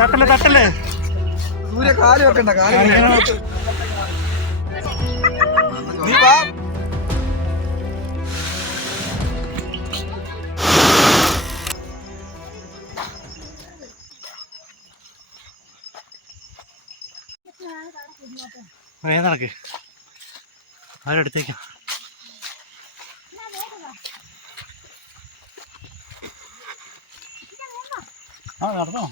തട്ടല്ലേ തട്ടല്ലേ സൂര്യ കാല് വെക്കണ്ട നടക്ക് ആരെടുത്തേക്കാം. നടന്നോ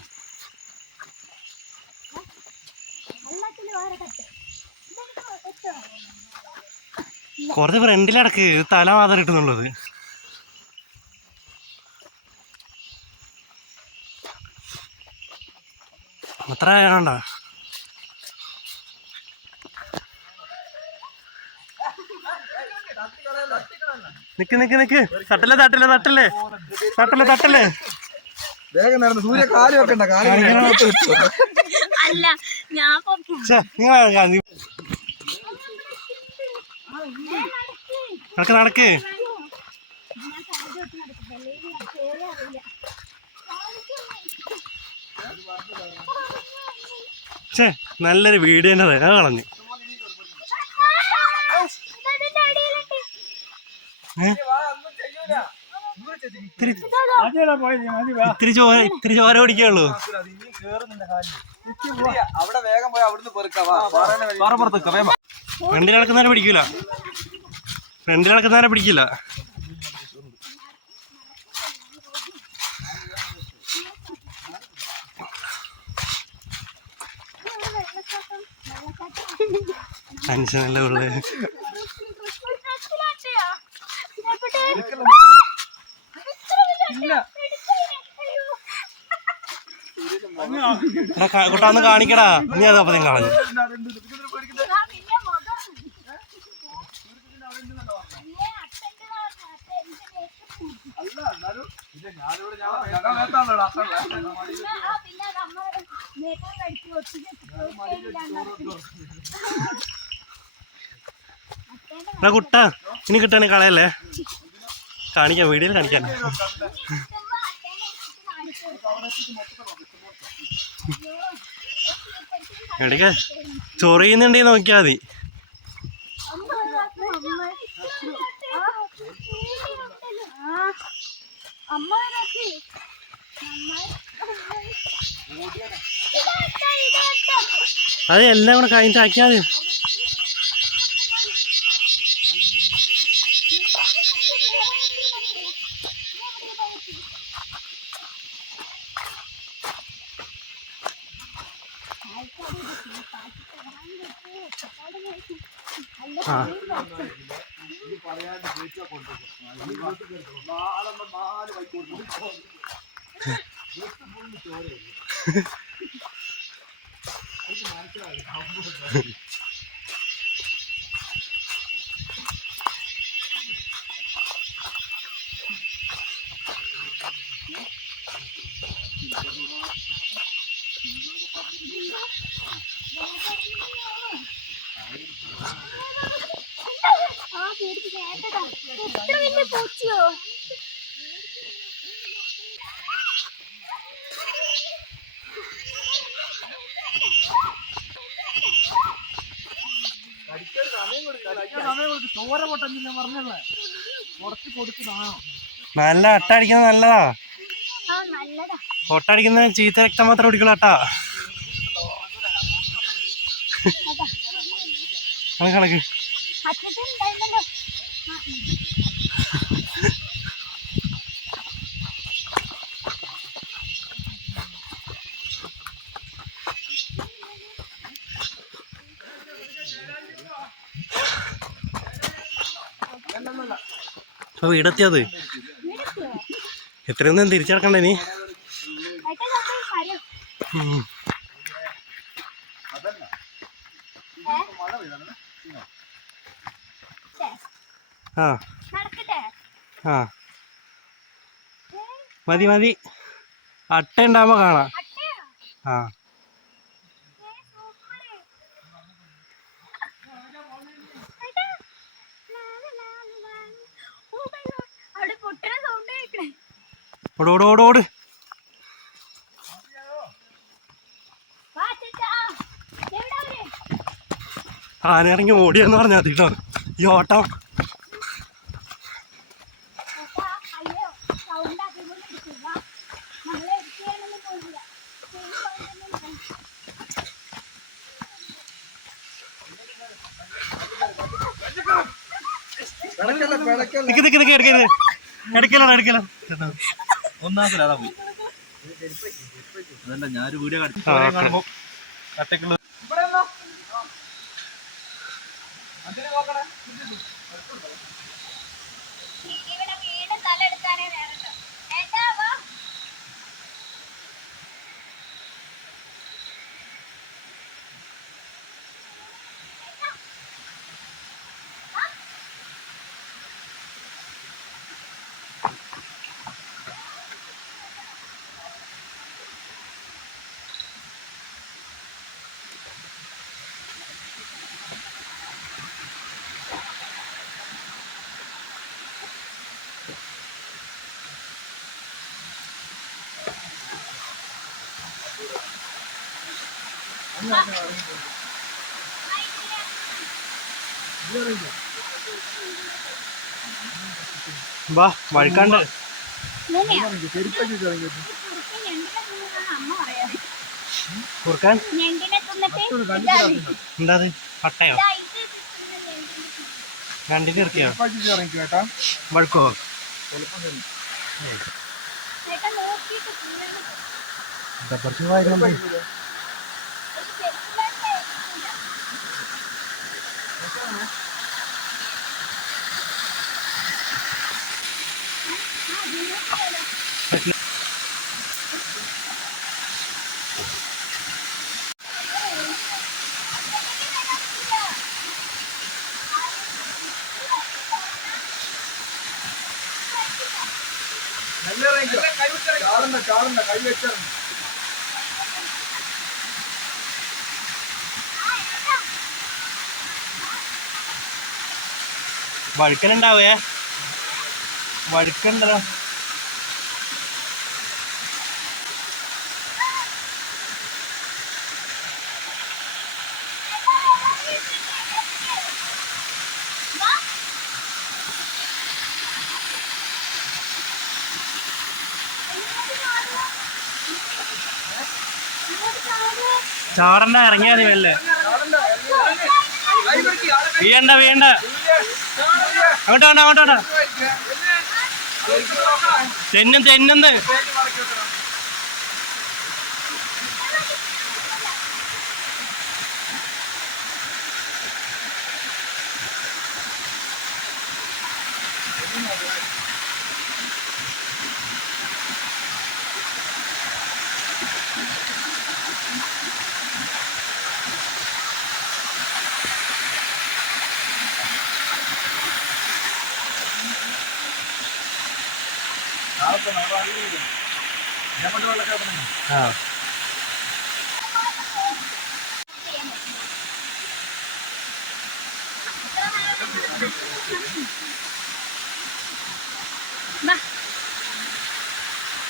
കുറച്ച് ഫ്രണ്ടിലടക്ക് തല മാത്രം ഇട്ടുന്നുള്ളത്. അത്ര വേണ്ട. നിക്ക് നിക്ക് നിക്ക് തട്ടല്ലേ തട്ടല്ലേ തട്ടല്ലേ തട്ടല്ലേ തട്ടല്ലേ വേഗം നടന്നു. സൂര്യ കാല് വെക്കണ്ട നടക്ക് നടക്ക്. നല്ലൊരു വീഡിയോ തന്നെ കളഞ്ഞു. ഇത്തിരി ചോര പിടിക്കുള്ളൂ. ഫ്രണ്ടിൽ നടക്കുന്നവരെ പിടിക്കൂല. ഫ്രണ്ടിൽ നടക്കുന്നവരെ പിടിക്കില്ല. മനുഷ്യനല്ല ഉള്ളത്. കുട്ടാന്ന് കാണിക്കടാ. നീ അതപ്പം നിങ്ങൾ കളഞ്ഞു. കുട്ടാ ഇനി കിട്ടാണ് കളയല്ലേ. കാണിക്കാം, വീഡിയോയിൽ കാണിക്കാൻ. എടക്ക് ചൊറിയുന്നുണ്ടേ നോക്കിയാ മതി. അത് എല്ലാം കൂടെ കഴിഞ്ഞിട്ടാക്കിയാ മതി. നല്ല അട്ട അടിക്കുന്നത് നല്ലതാ. ഒട്ട അടിക്കുന്ന ചീത്ത രക്തം മാത്രം കുടിക്കുള്ളൂ അട്ടാ. കണക്ക് അപ്പൊ വീടെത്തിയത് എത്രയൊന്നും തിരിച്ചടക്കണ്ടേ നീ? ആ ആ മതി മതി. അട്ട ഉണ്ടാവുമ്പോ കാണാം. ആ ഓടോടോടോട്. ആന ഇറങ്ങി ഓടിയെന്ന് പറഞ്ഞാൽ മതി കേട്ടോ ഈ ഓട്ടം. ഒന്നാമത്തെ പോയി അതല്ല ഞാനൊരു വീഡിയോ കാണുമ്പോ കട്ടക്കുള്ള വാ വഴുക്കാണ്ട് കുറുക്കാൻ എന്താ പട്ടയോ രണ്ടിന് ഇറക്കിയോ വഴുക്കോ? കൈ വെച്ചാ വഴുക്കലുണ്ടാവേ വഴുക്കുണ്ടല്ലോ. ചാടണ്ട ഇറങ്ങിയാ മതി വെല്ലേ. വീണ്ട വീണ്ട അങ്ങോട്ട് വേണ്ട അങ്ങോട്ട് വേണ്ട തെന്നും തെന്നുന്ന് ആ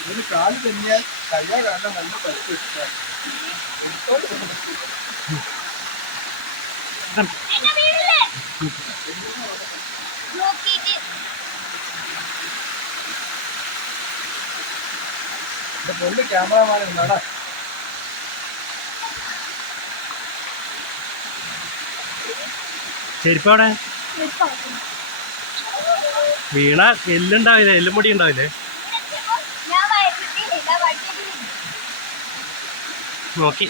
ഒരു കാല് തന്നെയാൽ കയ്യാ കാരണം നല്ല പരിപ്പ് പൊള്ളി ക്യാമറമാൻ എന്നാടാ ചെരുപ്പവിടെ വീണ എല്ലുണ്ടാവില്ലേ എല്ലും മുടി ഉണ്ടാവില്ലേ നോക്കി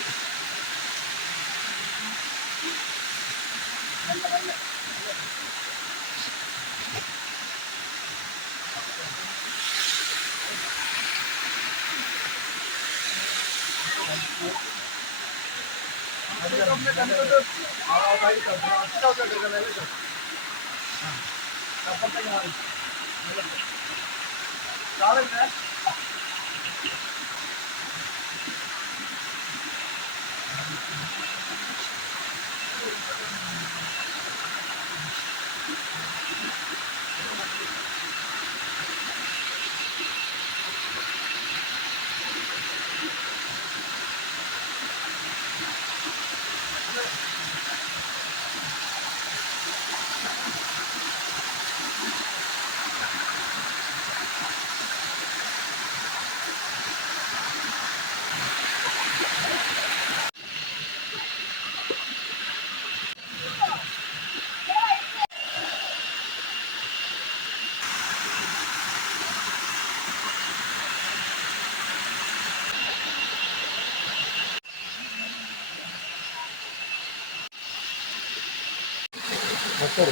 ഖത്തർ